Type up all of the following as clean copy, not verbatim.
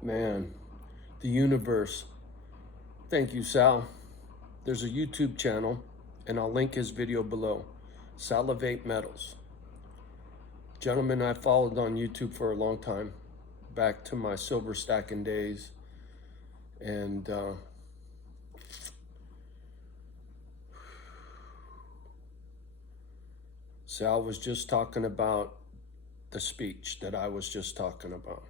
Man, the universe. Thank you, Sal. There's a YouTube channel, and I'll link his video below. Salivate Metals. Gentleman I followed on YouTube for a long time, back to my silver stacking days. And Sal was just talking about the speech that I was just talking about.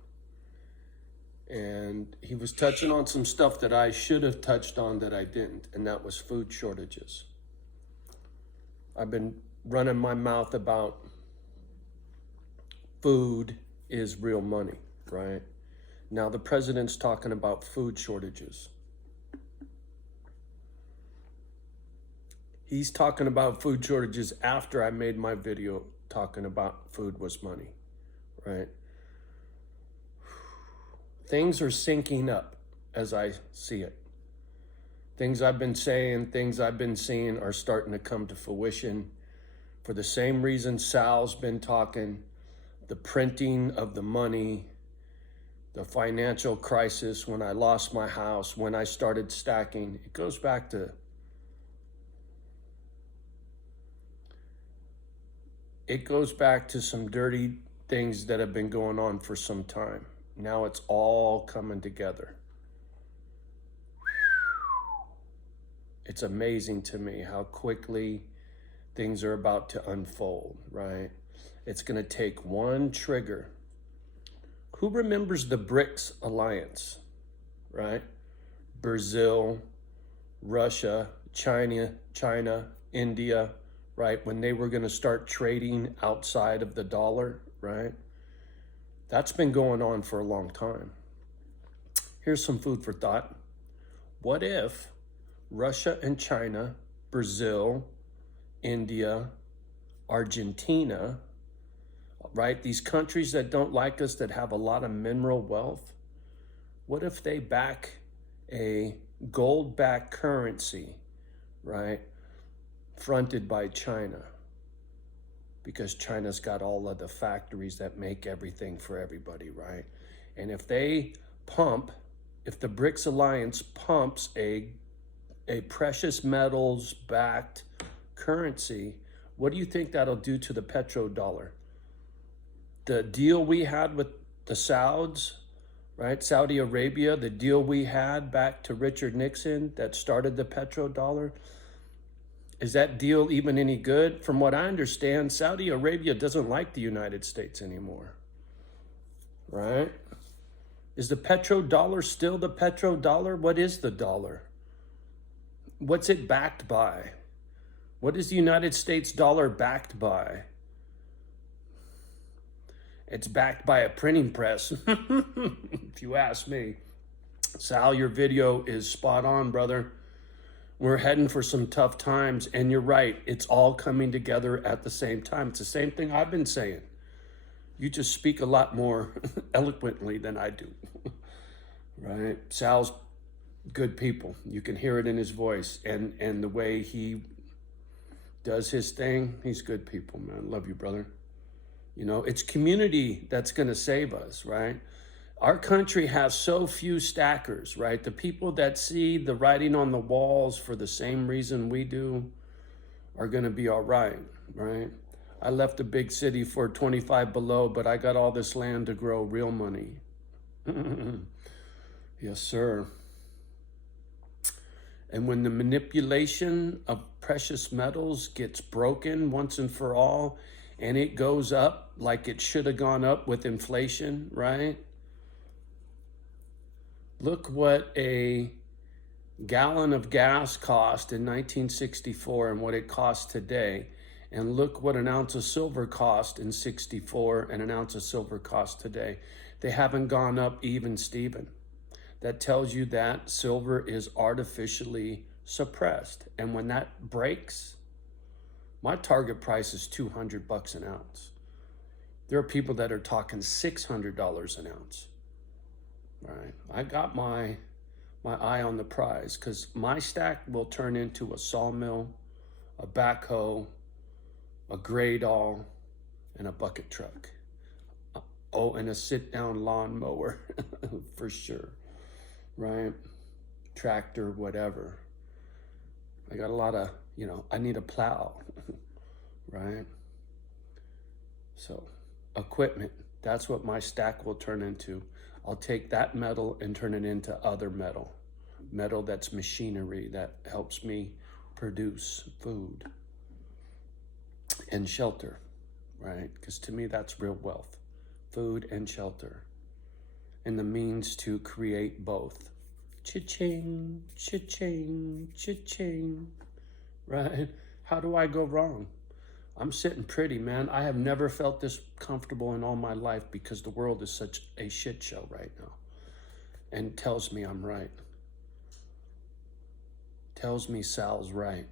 And he was touching on some stuff that I should have touched on that I didn't, and that was food shortages. I've been running my mouth about food is real money, right? Now the president's talking about food shortages. He's talking about food shortages after I made my video talking about food was money, right? Things are syncing up as I see it. Things I've been saying, things I've been seeing are starting to come to fruition for the same reason Sal's been talking, the printing of the money, the financial crisis, when I lost my house, when I started stacking. It goes back to some dirty things that have been going on for some time. Now it's all coming together. It's amazing to me how quickly things are about to unfold, right? It's going to take one trigger. Who remembers the BRICS alliance, right? Brazil, Russia, China, India, right? When they were going to start trading outside of the dollar, right? That's been going on for a long time. Here's some food for thought. What if Russia and China, Brazil, India, Argentina, right? These countries that don't like us, that have a lot of mineral wealth, what if they back a gold-backed currency, right? Fronted by China, because China's got all of the factories that make everything for everybody, right? And if the BRICS Alliance pumps a precious metals backed currency, what do you think that'll do to the petrodollar? The deal we had with the Sauds, right? Saudi Arabia, the deal we had back to Richard Nixon that started the petrodollar, is that deal even any good? From what I understand, Saudi Arabia doesn't like the United States anymore, right? Is the petrodollar still the petrodollar? What is the dollar? What's it backed by? What is the United States dollar backed by? It's backed by a printing press, if you ask me. Sal, your video is spot on, brother. We're heading for some tough times, and you're right. It's all coming together at the same time. It's the same thing I've been saying. You just speak a lot more eloquently than I do, right? Sal's good people. You can hear it in his voice and the way he does his thing. He's good people, man. Love you, brother. You know, it's community that's going to save us, right? Our country has so few stackers, right? The people that see the writing on the walls for the same reason we do are going to be all right, right? I left a big city for 25 below, but I got all this land to grow real money. Yes, sir. And when the manipulation of precious metals gets broken once and for all, and it goes up like it should have gone up with inflation, right? Look what a gallon of gas cost in 1964 and what it costs today. And look what an ounce of silver cost in 64 and an ounce of silver cost today. They haven't gone up even, Steven. That tells you that silver is artificially suppressed. And when that breaks, my target price is $200 an ounce. There are people that are talking $600 an ounce. All right, I got my eye on the prize, because my stack will turn into a sawmill, a backhoe, a grade all, and a bucket truck. Oh, and a sit-down lawnmower for sure, right? Tractor, whatever. I got a lot of, I need a plow, right? So equipment, that's what my stack will turn into. I'll take that metal and turn it into other metal. Metal that's machinery that helps me produce food and shelter, right? Because to me, that's real wealth, food and shelter, and the means to create both. Cha-ching, cha-ching, cha-ching, right? How do I go wrong? I'm sitting pretty, man. I have never felt this comfortable in all my life because the world is such a shit show right now. And tells me I'm right. Tells me Sal's right.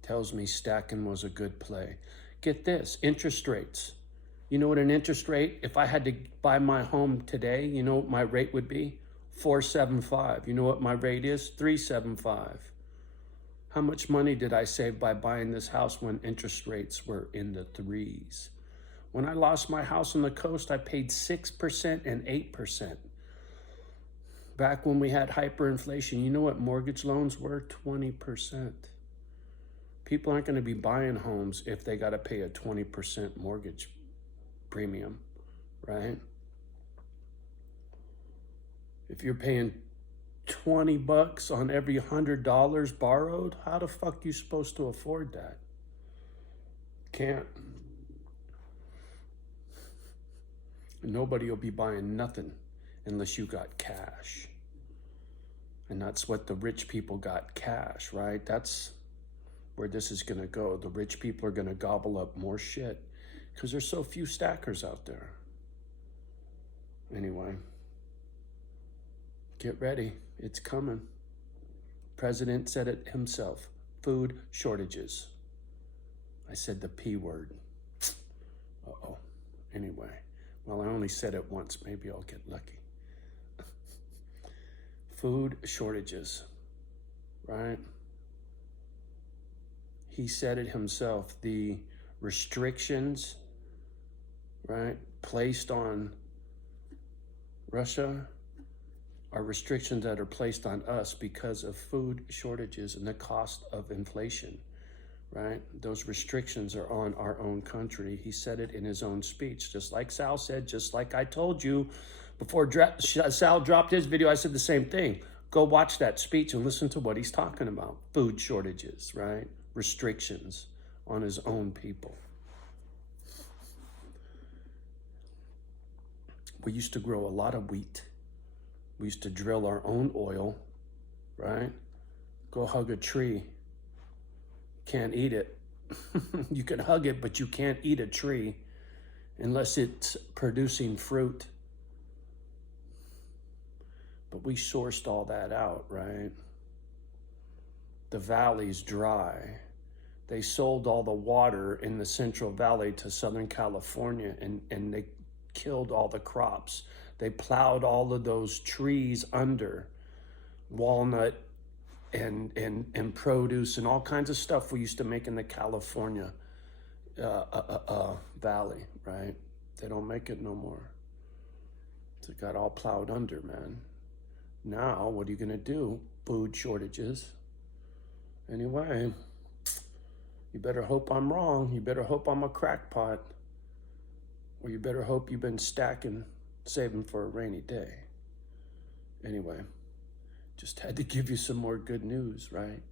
Tells me stacking was a good play. Get this, interest rates. You know what an interest rate, if I had to buy my home today, you know what my rate would be? 4.75. You know what my rate is? 3.75. How much money did I save by buying this house when interest rates were in the threes? When I lost my house on the coast, I paid 6% and 8%. Back when we had hyperinflation, you know what mortgage loans were? 20%. People aren't going to be buying homes if they got to pay a 20% mortgage premium, right? If you're paying $20 on every $100 borrowed, how the fuck you supposed to afford that? Can't. Nobody will be buying nothing unless you got cash. And that's what the rich people got, cash, right? That's where this is going to go. The rich people are going to gobble up more shit because there's so few stackers out there. Anyway, get ready. It's coming. President said it himself. Food shortages. I said the P word. Uh-oh. Anyway, well, I only said it once. Maybe I'll get lucky. Food shortages, right? He said it himself. The restrictions, right, placed on Russia are restrictions that are placed on us because of food shortages and the cost of inflation, right? Those restrictions are on our own country. He said it in his own speech, just like Sal said, just like I told you before Sal dropped his video, I said the same thing. Go watch that speech and listen to what he's talking about. Food shortages, right? Restrictions on his own people. We used to grow a lot of wheat. We used to drill our own oil, right? Go hug a tree. Can't eat it. You can hug it, but you can't eat a tree unless it's producing fruit. But we sourced all that out, right? The valley's dry. They sold all the water in the Central Valley to Southern California, and they killed all the crops. They plowed all of those trees under, walnut and produce and all kinds of stuff we used to make in the California valley, right? They don't make it no more. It got all plowed under, man. Now, what are you gonna do? Food shortages. Anyway, you better hope I'm wrong. You better hope I'm a crackpot. Or you better hope you've been stacking, saving for a rainy day. Anyway, just had to give you some more good news, right?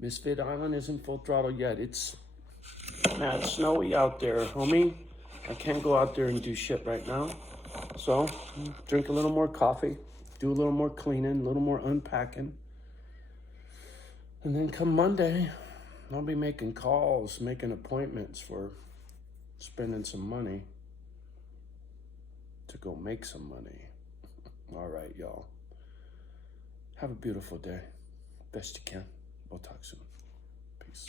Misfit Island isn't full throttle yet. It's mad snowy out there, homie. I can't go out there and do shit right now. So, drink a little more coffee, do a little more cleaning, a little more unpacking. And then come Monday, I'll be making calls, making appointments for spending some money to go make some money. All right, y'all. Have a beautiful day. Best you can. We'll talk soon. Peace.